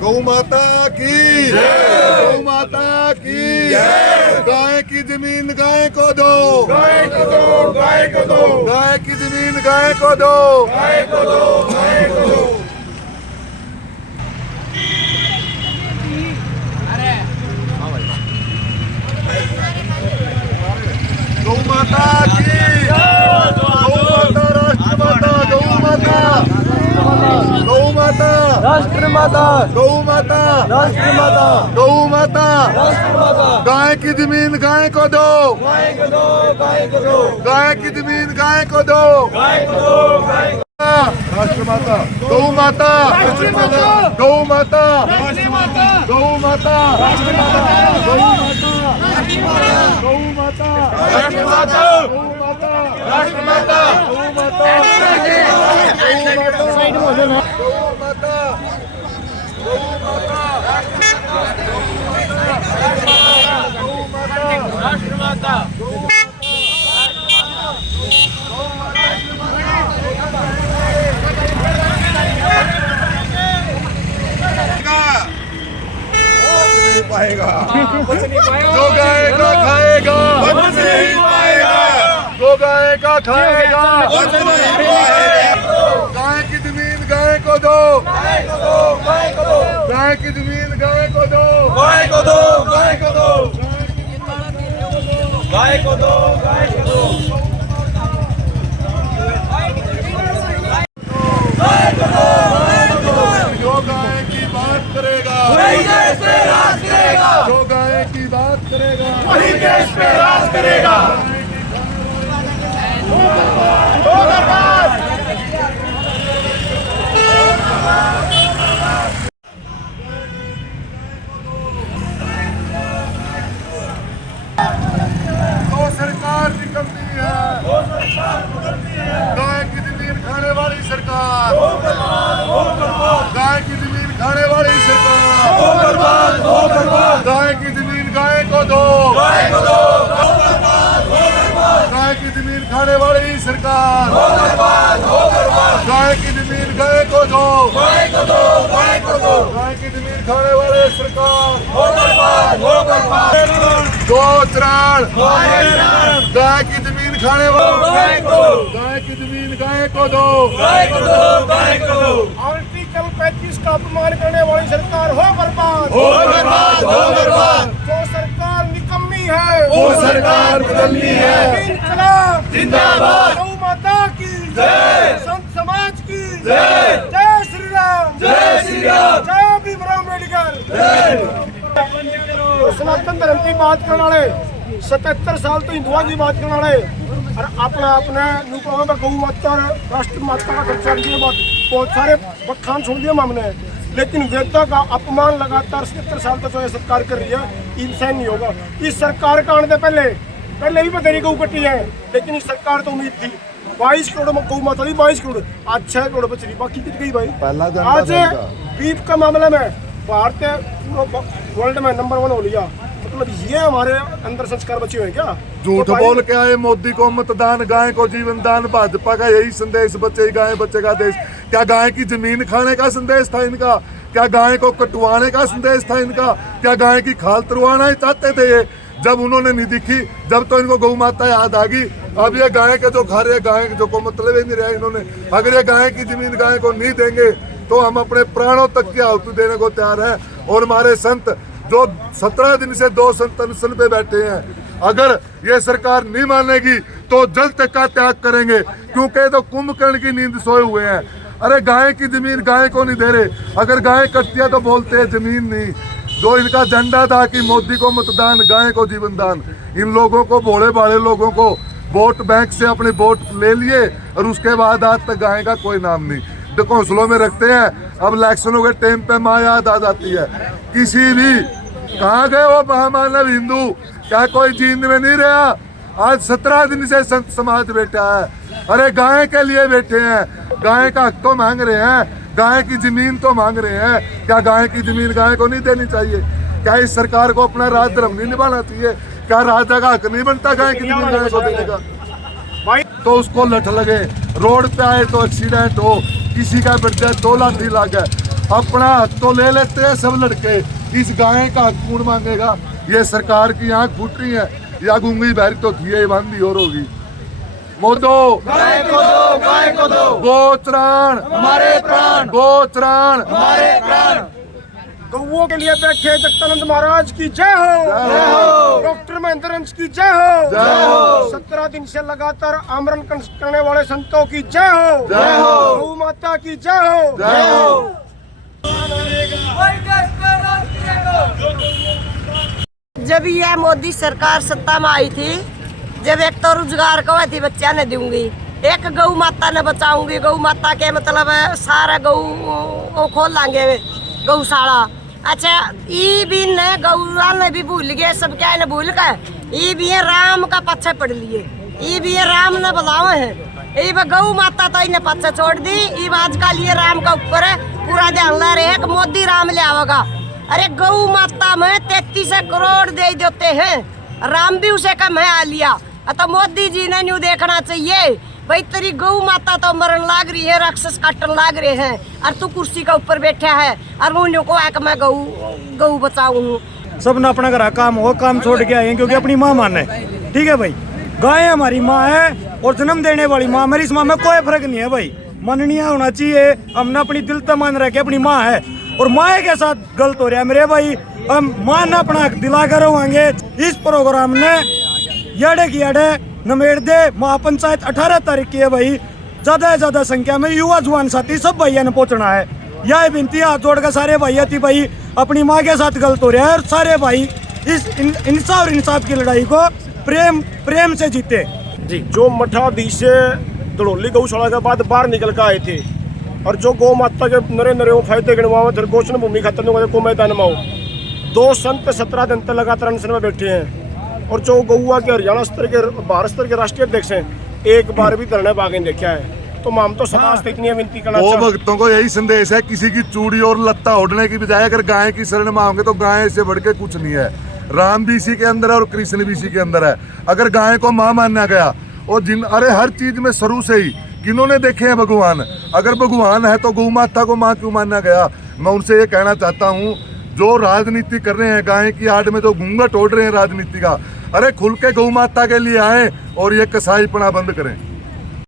गौ माता की गौ माता की गाय की जमीन गाय को दो, गाय को दो, गाय को दो, गाय की जमीन गाय को दो, गाय को दो, गाय को दो। गौ माता की गौ माता राष्ट्र माता गौ माता गौ माता राष्ट्र माता गौ माता राष्ट्र माता गौ माता राष्ट्र माता गाय की जमीन गाय को दो, गाय को दो, गाय को दो, गाय की जमीन गाय को दो, गाय को दो, गाय को राष्ट्र माता गौ माता राष्ट्र माता गौ माता राष्ट्र माता गौ माता राष्ट्र माता गौ माता गौ माता राष्ट्र माता गौ माता राष्ट्र माता गौ माता राष्ट्र माता पाएगा कुछ नहीं पाएगा जो गाएगा खाएगा कुछ नहीं पाएगा जो गाएगा खाएगा कुछ नहीं पाएगा गाय की जमीन गाय को दो, गाय को दो, गाय को दो, गाय की जमीन गाय को दो, गाय को दो, गाय को दो, गाय को दो, गाय को दो, जो गाय की बात करेगा वही देश पे राज करेगा, जो गाय की बात करेगा वही देश पे राज करेगा। तो सरकार निकलती है गाय की जमीन खाने वाली सरकार, गाय की जमीन खाने वाली सरकार, गाय की जमीन गाय को दो, गाय को दो, गाय की जमीन खाने वाली सरकार, गाय की जमीन गाय को दो, गाय को दो, गाय को दो, गाय की जमीन खाने वाले सरकार, बर्बाद, दो त्राण गाय की जमीन खाने वाले गाय को, गाय की जमीन गाय को दो, गाय को दो, गाय को दो, आर्टिकल 35 का अपमान करने वाली सरकार हो बर्बाद, हो बर्बाद, हो बर्बाद। जो सरकार निकम्मी है वो सरकार बदलनी है। इंकलाब जिंदाबाद। गौ माता की जय। संत समाज की जय। जय श्री राम, जय श्री राम, जय भीमराव अम्बेडकर। और सनातन धर्म की बात करने वाले 77 साल तो हिंदुओं की बात करने वाले और अपना अपने नुकड़ों में गौ माता और राष्ट्र माता का खर्चा करने बाद बहुत सारे बखान छोड़ दिए हमने, लेकिन वेदा का अपमान लगातार 77 साल तक जो ये सरकार कर रही है, इनसे नहीं होगा। इस सरकार का आने से पहले भी बतेरी गौ कटी है, लेकिन इस सरकार तो उम्मीद थी 22 करोड़ में गौ माता थी, 22 करोड़, आज 6 करोड़ बच रही, बाकी कितनी गई भाई। आज बीफ का मामले में भारत वर्ल्ड में नंबर 1 हो लिया, मतलब ये हमारे अंदर संस्कार बचे हुए हैं क्या? झूठ तो भाई- बोल के आए मोदी को मतदान, गाय को जीवन दान, भाजपा का यही संदेश बचे गाय बचेगा देश। क्या गाय की जमीन खाने का संदेश था इनका? क्या गाय को कटवाने का संदेश था इनका? क्या गाय की खाल तुरवाना ही चाहते थे ये? जब उन्होंने नहीं दिखी, जब तो इनको गौ माता याद आ गई। अब ये गाय के जो खा रहे गाय जो को मतलब ही नहीं रहा इन्होंने। अगर ये गाय की जमीन गाय को नहीं देंगे तो हम अपने प्राणों तक की आहुति देने को तैयार हैं। और हमारे संत जो 17 दिन से 2 संत अनशन पे बैठे हैं, अगर ये सरकार नहीं मानेगी तो जल तक का त्याग करेंगे, क्योंकि तो कुंभकर्ण की नींद सोए हुए हैं। अरे गाय की जमीन गाय को नहीं दे रहे, अगर गाय कटती है तो बोलते हैं जमीन नहीं। जो इनका झंडा था कि मोदी को मतदान, गाय को जीवन दान, इन लोगों को, भोले भाले लोगों को वोट बैंक से अपने वोट ले लिए और उसके बाद आज तक गाय का कोई नाम नहीं, घोंसलों में रखते हैं। अब इलेक्शनों के टाइम पे माँ याद आ जाती है। किसी भी कहाँ गए वो महामानव हिंदू? क्या कोई जींद में नहीं रहा? आज 17 दिन से संत समाज बैठा है। अरे गाय के लिए बैठे हैं, गाय का हक तो मांग रहे हैं, गाय की जमीन तो मांग रहे हैं। क्या गाय की जमीन गाय को नहीं देनी चाहिए? क्या इस सरकार को अपना राज धर्म नहीं निभाना चाहिए? क्या राजा का हक नहीं बनता गाय की जमीन गाय को देने का? भाई तो उसको लठ लगे, रोड पे आए तो एक्सीडेंट हो, किसी का बेटे 2 लाठी लगे, अपना हक तो ले लेते हैं सब लड़के। इस गाय का हक कौन मांगेगा? ये सरकार की आंख फूट रही है या गूंगी बहरी तो थी बांधी और होगी। मोदो गाय को दो, गाय को दो, गोत्राण हमारे प्राण, गोत्राण हमारे प्राण। गौओं के लिए बैठे जगतानंद महाराज की जय हो, डॉक्टर महेंद्र अंश की जय हो, जय हो। 17 दिन से लगातार आमरण करने वाले संतों की जय हो, जय हो। गौ माता की जय हो, जय हो। जब यह मोदी सरकार सत्ता में आई थी, जब एक तो रोजगार को थी बच्चा ने दूंगी, एक गौ माता ने बचाऊंगी, गौ माता के मतलब सारा गौ को खोल लांगे गौशाला। अच्छा ई भी ने गौरा ने भी भूल गए, सब क्या ने भूल गए, ई भी राम का पीछे पड़ लिए, ई भी राम ने बुलावे है, ई गौ माता तो इन्हें पीछे छोड़ दी। ई आजकल ये राम का ऊपर पूरा ध्यान ला रहे हैं कि मोदी राम ले आवेगा। अरे गौ माता में 33 करोड़ दे देते हैं, राम भी उसे कम है आ लिया। तो मोदी जी ने न्यू देखना चाहिए भाई, तेरी गौ माता तो मरण लाग रही है, राक्षस काटन लाग रहे हैं, और तू कुर्सी का ऊपर बैठा है और उन्हों को है कि मैं गौ बचाऊं। सब ने अपना घर काम हो, काम छोड़ के आए हैं क्योंकि अपनी माँ माने। ठीक है भाई, गाय हमारी माँ है और जन्म देने वाली माँ, मेरी इस माँ में कोई फर्क नहीं है भाई, माननीय होना चाहिए। हमने अपनी दिल तक मान रखे अपनी माँ है, और माँ के साथ गलत हो रहा है मेरे भाई। हम माँ ने अपना हक दिला कर होंगे। इस प्रोग्राम ने याडे की याडे नमेड़ दे महापंचायत 18 तारीख की है भाई, ज्यादा से ज्यादा संख्या में युवा जुआन साथी सब भैया ने पहुंचना है। यह विनती हाथ जोड़कर सारे भैया थी भाई, अपनी माँ के साथ गलत हो रहा है और सारे भाई इस इंसाफ की लड़ाई को प्रेम से जीते जी। जो मठाधीश से धड़ोली गौशाला के बाद बाहर निकल कर आए थे और जो गौ माता के नरे नरे फायदे गिनवाओ, गोचन भूमि खातर को मैदान में 2 संत 17 दिन तक लगातार अनशन में बैठे हैं, और जो गौआ के हरियाणा स्तर के भारत स्तर के राष्ट्रीय अध्यक्ष हैं, एक बार भी धरने भागे नहीं देखा है। तो हम तो समाज से इतनी विनती करना वो चाहते भक्तों को यही संदेश है, किसी की चूड़ी और लत्ता ओढ़ने की बजाय अगर गाय की शरण में आओगे तो गाय से बढ़ के कुछ नहीं है। राम भी इसी के अंदर है और कृष्ण भी इसी के अंदर है। अगर गाय को माँ माना गया और अरे हर चीज में शुरू से ही किन्होंने देखे हैं भगवान, अगर भगवान है तो गौ माता को माँ क्यों माना गया? मैं उनसे ये कहना चाहता हूँ, जो राजनीति कर रहे हैं गाय की आड़ में, जो घूंघट ओढ़ रहे हैं राजनीति का, अरे खुल के गौ माता के लिए आए और ये कसाईपना बंद करें।